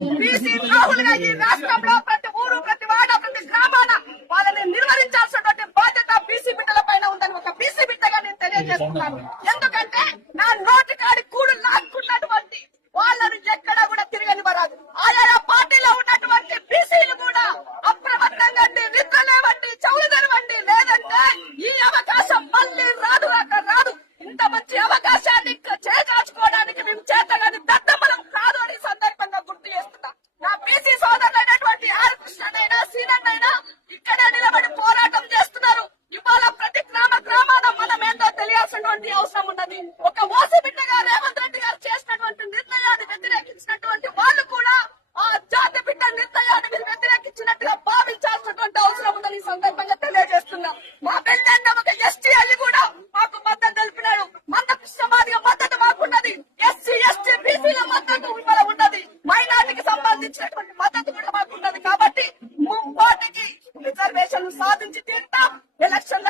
BC రాహుల్గా ఈ రాష్ట్రంలో ప్రతి ఊరు, ప్రతి వాడ, ప్రతి గ్రామాన వాళ్ళని నిర్వహించాల్సినటువంటి బాధ్యత బీసీ బిడ్డల పైన ఉందని ఒక బీసీ బిడ్డగా నేను తెలియజేస్తున్నాను. ఎందుకంటే నా నోటి కాడి కూడు లాక్కున్నటువంటి వాళ్ళను ఎక్కడా కూడా తిరగనివ్వరాదు. ఆయా పార్టీలో ఉన్నటువంటి బీసీలు కూడా అప్రమత్తంగా నిద్రలేవండి, చెవులు తెరవండి, లేదంటే ఈ అవకాశం మళ్ళీ రాదు రాదు. ఇంత మంచి అవకాశాన్ని చేకాచుకోవడానికి మేము చేతగాని దద్దమ్మలం కాదు అని సందర్భంగా గుర్తు చేస్తున్నా. నా బీసీ సోదరులైనటువంటి ఆర్ కృష్ణనైనా సీనన్నైనా ఇక్కడే నిలబడి పోరాటం చేస్తున్నారు. ఇవాళ ప్రతి గ్రామాన మనం ఏంటో తెలియాల్సినటువంటి అవసరం ఉన్నది. ఒక ఓసీ బిడ్డగా రేవంత్ రెడ్డి గారు చేసినటువంటి నిర్ణయాన్ని వ్యతిరేకించినటువంటి వాళ్ళు కూడా ఆ జాతి బిడ్డ నిర్ణయాన్ని మీరు వ్యతిరేకించినట్టుగా భావించాల్సినటువంటి అవసరం ఉందని ఈ సందర్భంగా తెలియజేస్తున్నా. మా పెళ్ళన్న ఒక ఎస్టీ అయ్యి కూడా మాకు మద్దతు తెలిపినాడు. మద్దతు సమాధిగా మద్దతు మాకున్నది. ఎస్సీ ఎస్టీ బీసీల మద్దతు ఇవాళ ఉన్నది. మైనార్టీకి సంబంధించినటువంటి మద్దతు కూడా మాకున్నది. కాబట్టి ముప్పాటికి రిజర్వేషన్ సాధించి తీరుతాం. ఎలక్షన్